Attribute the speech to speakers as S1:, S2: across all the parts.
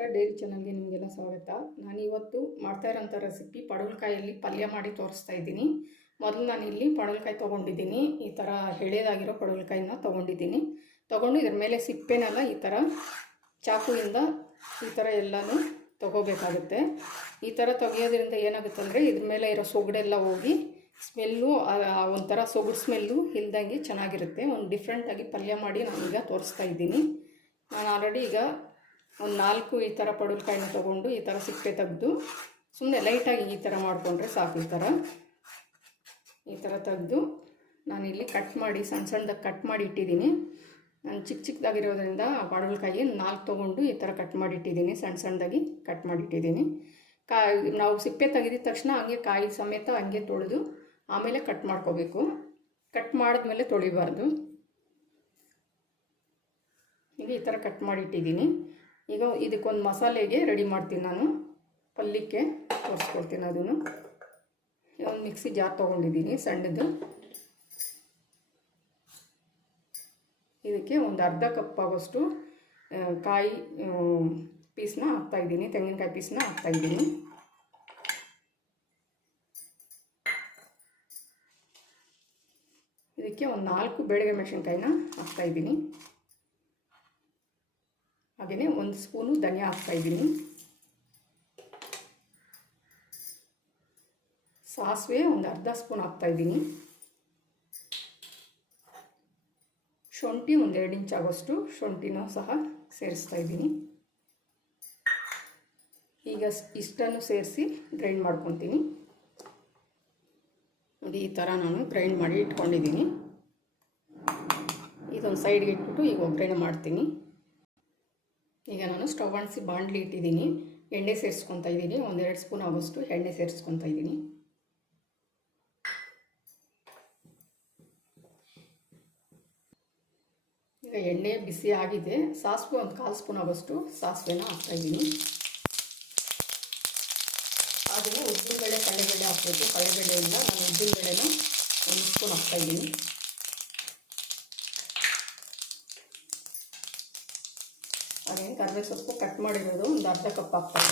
S1: ನಮಸ್ಕಾರ ಡೈರಿ ಚಾನಲ್ಗೆ ನಿಮಗೆಲ್ಲ ಸ್ವಾಗತ. ನಾನು ಇವತ್ತು ಮಾಡ್ತಾ ಇರೋಂಥ ರೆಸಿಪಿ ಪಡವಲಕಾಯಲ್ಲಿ ಪಲ್ಯ ಮಾಡಿ ತೋರಿಸ್ತಾ ಇದ್ದೀನಿ. ಮೊದಲು ನಾನು ಇಲ್ಲಿ ಪಡವಲಕಾಯಿ ತೊಗೊಂಡಿದ್ದೀನಿ. ಈ ಥರ ಎಳೆದಾಗಿರೋ ಪಡವಲಕಾಯಿನ ತೊಗೊಂಡಿದ್ದೀನಿ. ತೊಗೊಂಡು ಇದ್ರ ಮೇಲೆ ಸಿಪ್ಪೆನೆಲ್ಲ ಈ ಥರ ಚಾಕುವಿಂದ ಈ ಥರ ಎಲ್ಲನೂ ತೊಗೋಬೇಕಾಗುತ್ತೆ. ಈ ಥರ ತೆಗೆಯೋದ್ರಿಂದ ಏನಾಗುತ್ತೆ ಅಂದರೆ ಇದ್ರ ಮೇಲೆ ಇರೋ ಸೊಗಡೆಲ್ಲ ಹೋಗಿ ಸ್ಮೆಲ್ಲು ಒಂಥರ ಸೊಗಡು ಸ್ಮೆಲ್ಲು ಇಲ್ದಂಗೆ ಚೆನ್ನಾಗಿರುತ್ತೆ. ಒಂದು ಡಿಫ್ರೆಂಟಾಗಿ ಪಲ್ಯ ಮಾಡಿ ನಾನೀಗ ತೋರಿಸ್ತಾ ಇದ್ದೀನಿ. ನಾನು ಆಲ್ರೆಡಿ ಈಗ ಒಂದು ನಾಲ್ಕು ಈ ಥರ ಪಡವಲಕಾಯಿನ ತೊಗೊಂಡು ಈ ಥರ ಸಿಪ್ಪೆ ತೆಗೆದು ಸುಮ್ಮನೆ ಲೈಟಾಗಿ ಈ ಥರ ಮಾಡಿಕೊಂಡ್ರೆ ಸಾಕು ಈ ಥರ ಈ ಥರ ತೆಗೆದು ನಾನಿಲ್ಲಿ ಕಟ್ ಮಾಡಿ ಸಣ್ಣ ಸಣ್ಣದಾಗಿ ಕಟ್ ಮಾಡಿ ಇಟ್ಟಿದ್ದೀನಿ. ನಾನು ಚಿಕ್ಕ ಚಿಕ್ಕದಾಗಿರೋದ್ರಿಂದ ಪಡವಲಕಾಯಿ ನಾಲ್ಕು ತೊಗೊಂಡು ಈ ಥರ ಕಟ್ ಮಾಡಿ ಇಟ್ಟಿದ್ದೀನಿ. ಸಣ್ಣ ಸಣ್ಣದಾಗಿ ಕಟ್ ಮಾಡಿ ಇಟ್ಟಿದ್ದೀನಿ. ಕಾಯಿ ನಾವು ಸಿಪ್ಪೆ ತೆಗೆದಿದ ತಕ್ಷಣ ಹಂಗೆ ಕಾಯಿ ಸಮೇತ ಹಂಗೆ ತೊಳೆದು ಆಮೇಲೆ ಕಟ್ ಮಾಡ್ಕೋಬೇಕು. ಕಟ್ ಮಾಡಿದ್ಮೇಲೆ ತೊಳಿಬಾರ್ದು. ಈಗ ಈ ಥರ ಕಟ್ ಮಾಡಿ ಇಟ್ಟಿದ್ದೀನಿ. ಈಗ ಇದಕ್ಕೊಂದು ಮಸಾಲೆಗೆ ರೆಡಿ ಮಾಡ್ತೀನಿ ನಾನು. ಪಲ್ಯಕ್ಕೆ ತೋರಿಸ್ಕೊಡ್ತೀನಿ ಅದನ್ನು. ಒಂದು ಮಿಕ್ಸಿ ಜಾರ್ ತೊಗೊಂಡಿದ್ದೀನಿ, ಸಣ್ಣದು. ಇದಕ್ಕೆ ಒಂದು ಅರ್ಧ ಕಪ್ ಆಗೋಷ್ಟು ಕಾಯಿ ಪೀಸ್ನ ಹಾಕ್ತಾಯಿದ್ದೀನಿ ತೆಂಗಿನಕಾಯಿ ಪೀಸ್ನ ಹಾಕ್ತಾಯಿದ್ದೀನಿ ಇದಕ್ಕೆ ಒಂದು ನಾಲ್ಕು ಬೆಳಗ್ಗೆ ಮೆಣಸಿನ್ಕಾಯಿನ ಹಾಕ್ತಾಯಿದ್ದೀನಿ ಹಾಗೆಯೇ ಒಂದು ಸ್ಪೂನು ಧನಿಯಾ ಹಾಕ್ತಾಯಿದ್ದೀನಿ ಸಾಸಿವೆ ಒಂದು ಅರ್ಧ ಸ್ಪೂನ್ ಹಾಕ್ತಾಯಿದ್ದೀನಿ ಶುಂಠಿ ಒಂದು ಎರಡು ಇಂಚ್ ಆಗೋಷ್ಟು ಶುಂಠಿನೂ ಸಹ ಸೇರಿಸ್ತಾ ಇದ್ದೀನಿ. ಈಗ ಇಷ್ಟನ್ನು ಸೇರಿಸಿ ಗ್ರೈಂಡ್ ಮಾಡ್ಕೊತೀನಿ. ನೋಡಿ, ಈ ಥರ ನಾನು ಗ್ರೈಂಡ್ ಮಾಡಿ ಇಟ್ಕೊಂಡಿದ್ದೀನಿ. ಇದೊಂದು ಸೈಡ್ಗೆ ಇಟ್ಬಿಟ್ಟು ಈಗ ಒಗ್ಗರಣೆ ಮಾಡ್ತೀನಿ. ಈಗ ನಾನು ಸ್ಟವ್ ಅಣಿಸಿ ಬಾಂಡ್ಲಿ ಇಟ್ಟಿದ್ದೀನಿ. ಎಣ್ಣೆ ಸೇರಿಸ್ಕೊತಾ ಇದ್ದೀನಿ. ಒಂದೆರಡು ಸ್ಪೂನ್ ಆಗೋಷ್ಟು ಎಣ್ಣೆ ಸೇರಿಸ್ಕೊತಾ ಇದ್ದೀನಿ. ಈಗ ಎಣ್ಣೆ ಬಿಸಿ ಆಗಿದೆ. ಸಾಸಿವೆ ಒಂದು ಕಾಲು ಸ್ಪೂನ್ ಆಗೋಷ್ಟು ಸಾಸಿವೆನ ಹಾಕ್ತಾಯಿದ್ದೀನಿ ಹಾಗೆಯೇ ಉದ್ದಿನಬೇಳೆ, ಕಡಲೆಬೇಳೆ ಹಾಕಬೇಕು. ಕಡಲೆಬೇಳೆಯಿಂದ ನಾನು ಉದ್ದಿನಬೇಳೆನ ಒಂದು ಸ್ಪೂನ್ ಹಾಕ್ತಾಯಿದ್ದೀನಿ ಹಾಗೆ ಕರಿಬೇವು ಸೊಪ್ಪು ಕಟ್ ಮಾಡಿರೋದು ಒಂದು ಅರ್ಧ ಕಪ್ ಹಾಕ್ತಾರೆ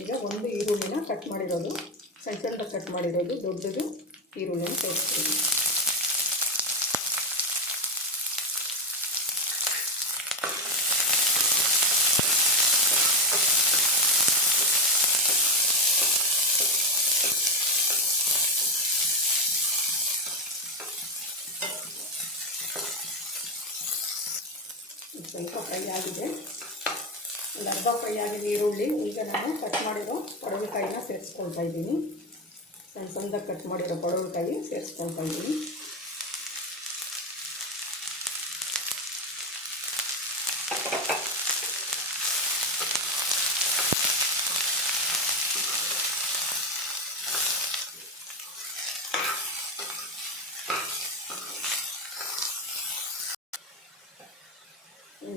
S1: ಈಗ ಒಂದು ಈರುಳ್ಳಿನ ಕಟ್ ಮಾಡಿರೋದು, ಸಣ್ಣ ಸಣ್ಣ ಕಟ್ ಮಾಡಿರೋದು, ದೊಡ್ಡದು ಈರುಳ್ಳಿನ ಸೇರಿಸ್ತೀನಿ. ಸ್ವಲ್ಪ ಫ್ರೈ ಆಗಿದೆ. ಒಂದು ಅರ್ಧ ಫ್ರೈ ಆಗಿದೆ ಈರುಳ್ಳಿ ಈಗ ನಾನು ಕಟ್ ಮಾಡಿರೋ ಪಡವಲಕಾಯಿನ ಸೇರಿಸ್ಕೊಳ್ತಾ ಇದ್ದೀನಿ. ಸಣ್ಣ ಸಣ್ಣದಾಗಿ ಕಟ್ ಮಾಡಿರೋ ಪಡವಲಕಾಯಿ ಸೇರಿಸ್ಕೊಳ್ತಾ ಇದ್ದೀನಿ.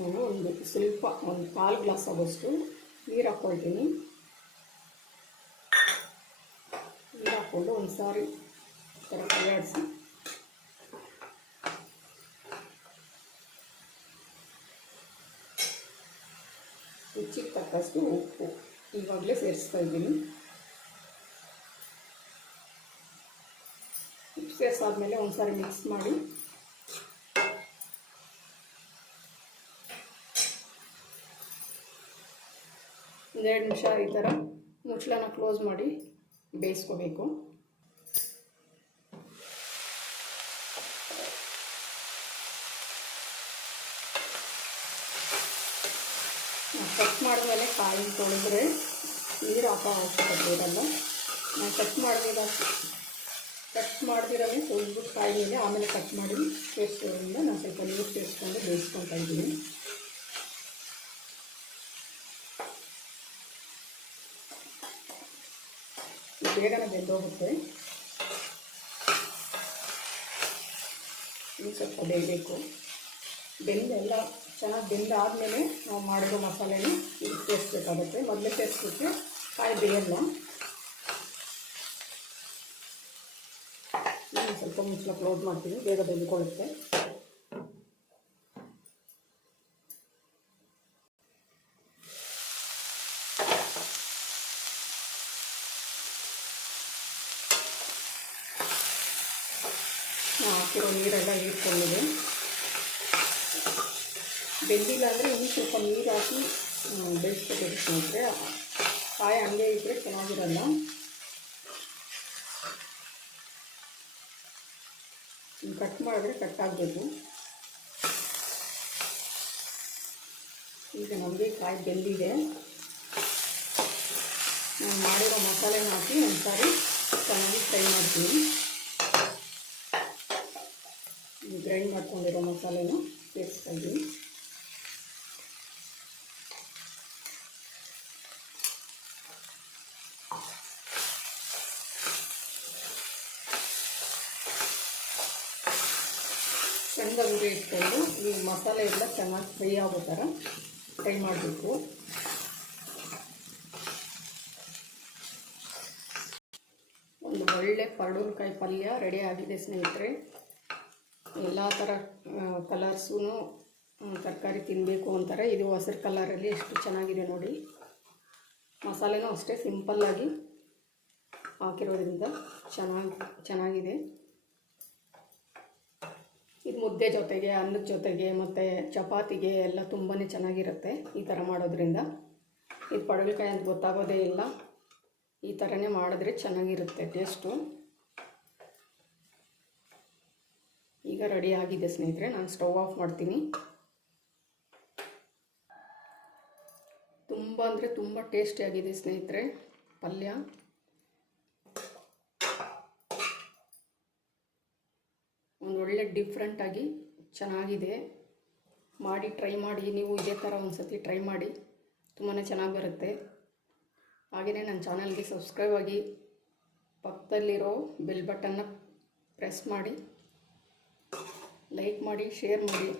S1: ನಾನು ಒಂದು ಸ್ವಲ್ಪ ಒಂದು ಕಾಲು ಗ್ಲಾಸ್ ಆಗೋಷ್ಟು ನೀರು ಹಾಕ್ಕೊಳ್ತೀನಿ. ನೀರು ಹಾಕ್ಕೊಂಡು ಒಂದು ಸಾರಿ ರುಚಿಗೆ ತಕ್ಕಷ್ಟು ಉಪ್ಪು ಇವಾಗಲೇ ಸೇರಿಸ್ತಾ ಇದ್ದೀನಿ. ಉಪ್ಪು ಸೇರಿಸಾದ್ಮೇಲೆ ಒಂದು ಸಾರಿ ಮಿಕ್ಸ್ ಮಾಡಿ ಒಂದೆರಡು ನಿಮಿಷ ಈ ಥರ ಮುಚ್ಚಳನ ಕ್ಲೋಸ್ ಮಾಡಿ ಬೇಯಿಸ್ಕೋಬೇಕು. ಕಟ್ ಮಾಡಿದ್ಮೇಲೆ ಕಾಯಿ ತೊಳೆದ್ರೆ ನೀರು ಹಾಕೋ ಅವಶ್ಯಕತೆ ಇರಲ್ಲ ನಾನು ಕಟ್ ಮಾಡಿದ ಕಟ್ ಮಾಡ್ತಿರೋದು ತೊಳೆದ್ಬಿಟ್ಟು ಕಾಯಿ ಮೇಲೆ ಆಮೇಲೆ ಕಟ್ ಮಾಡಿ ಸೇರಿಸೋದ್ರಿಂದ ನಾನು ಸ್ವಲ್ಪ ನೀರು ಸೇರಿಸ್ಕೊಂಡು ಬೇಯಿಸ್ಕೊತಾ ಇದ್ದೀನಿ. ಬೇಗನೆ ಬೆಂದೋಗುತ್ತೆ. ಇನ್ನು ಸ್ವಲ್ಪ ಬೇಯಬೇಕು. ಬೆಂದೆಲ್ಲ ಚೆನ್ನಾಗಿ ಬೆಂದಾದಮೇಲೆ ನಾವು ಮಾಡಿರೋ ಮಸಾಲೆನ ಇದು ಸೇರಿಸ್ಬೇಕಾಗುತ್ತೆ ಮೊದಲೇ ಸೇರಿಸ್ಬಿಟ್ಟು ಕಾಯಿ ಬೇಯಲ್ಲ. ನಾನು ಸ್ವಲ್ಪ ಮುಚ್ಚಲ ಕ್ಲೋಸ್ ಮಾಡ್ತೀನಿ. ಬೇಗ ಬೆಂದ್ಕೊಳ್ಳುತ್ತೆ. ಹಾಕಿರೋ ನೀರೆಲ್ಲ ಹೀರ್ಕೊಂಡಿದೆ. ಬೆಂದಿಲ್ಲ ಅಂದರೆ ಇನ್ನೂ ಸ್ವಲ್ಪ ನೀರು ಹಾಕಿ ಬೆಳೆಸ್ಕೋಬೇಕು ಸ್ನೇಹಿತರೆ ಕಾಯಿ ಹಂಗೆ ಇದ್ದರೆ ಚೆನ್ನಾಗಿರಲ್ಲ. ಕಟ್ ಮಾಡಿದ್ರೆ ಕಟ್ ಆಗಬೇಕು ಈಗ ನಮಗೆ ಕಾಯಿ ಬೆಂದಿದೆ. ನಾನು ಮಾಡಿರೋ ಮಸಾಲೆನ ಹಾಕಿ ಒಂದ್ಸಾರಿ ಚೆನ್ನಾಗಿ ಫ್ರೈ ಮಾಡ್ತೀನಿ. ಗ್ರೈಂಡ್ ಮಾಡ್ಕೊಂಡಿರೋ ಮಸಾಲೆನ ಸೇರಿಸ್ತಾ ಇದ್ದೀನಿ. ಉರಿ ಇಟ್ಕೊಂಡು ಈ ಮಸಾಲೆ ಎಲ್ಲ ಚೆನ್ನಾಗಿ ಫ್ರೈ ಆಗೋ ಥರ ಫ್ರೈ ಮಾಡಬೇಕು ಒಂದು ಒಳ್ಳೆ ಪರಡುಕಾಯಿ ಪಲ್ಯ ರೆಡಿ ಆಗಿದೆ ಸ್ನೇಹಿತರೆ. ಎಲ್ಲ ಥರ ಕಲರ್ಸೂ ತರಕಾರಿ ತಿನ್ನಬೇಕು ಅಂತಾರೆ. ಇದು ಹಸಿರು ಕಲರಲ್ಲಿ ಎಷ್ಟು ಚೆನ್ನಾಗಿದೆ ನೋಡಿ. ಮಸಾಲೆನೂ ಅಷ್ಟೇ ಸಿಂಪಲ್ಲಾಗಿ ಹಾಕಿರೋದ್ರಿಂದ ಚೆನ್ನಾಗಿ, ಚೆನ್ನಾಗಿದೆ. ಇದು ಮುದ್ದೆ ಜೊತೆಗೆ, ಅನ್ನದ ಜೊತೆಗೆ, ಮತ್ತು ಚಪಾತಿಗೆ ಎಲ್ಲ ತುಂಬಾ ಚೆನ್ನಾಗಿರುತ್ತೆ ಈ ಥರ ಮಾಡೋದ್ರಿಂದ. ಇದು ಪಡವಲಕಾಯಿ ಅಂತ ಗೊತ್ತಾಗೋದೇ ಇಲ್ಲ. ಈ ಥರನೇ ಮಾಡಿದ್ರೆ ಚೆನ್ನಾಗಿರುತ್ತೆ ಟೇಸ್ಟು. ಈಗ ರೆಡಿ ಆಗಿದೆ ಸ್ನೇಹಿತರೆ, ನಾನು ಸ್ಟವ್ ಆಫ್ ಮಾಡ್ತೀನಿ. ತುಂಬ ಅಂದರೆ ತುಂಬ ಟೇಸ್ಟಿಯಾಗಿದೆ ಸ್ನೇಹಿತರೆ, ಪಲ್ಯ. ಒಂದು ಒಳ್ಳೆ ಡಿಫ್ರೆಂಟಾಗಿ ಚೆನ್ನಾಗಿದೆ. ಮಾಡಿ ಟ್ರೈ ಮಾಡಿ, ನೀವು ಇದೇ ಥರ ಒಂದು ಸತಿ ಟ್ರೈ ಮಾಡಿ ತುಂಬಾ ಚೆನ್ನಾಗಿ ಬರುತ್ತೆ. ಹಾಗೆಯೇ ನನ್ನ ಚಾನಲ್ಗೆ ಸಬ್ಸ್ಕ್ರೈಬ್ ಆಗಿ ಪಕ್ಕದಲ್ಲಿರೋ ಬೆಲ್ ಬಟನ್ನ ಪ್ರೆಸ್ ಮಾಡಿ. ಲೈಕ್ ಮಾಡಿ ಶೇರ್ ಮಾಡಿ.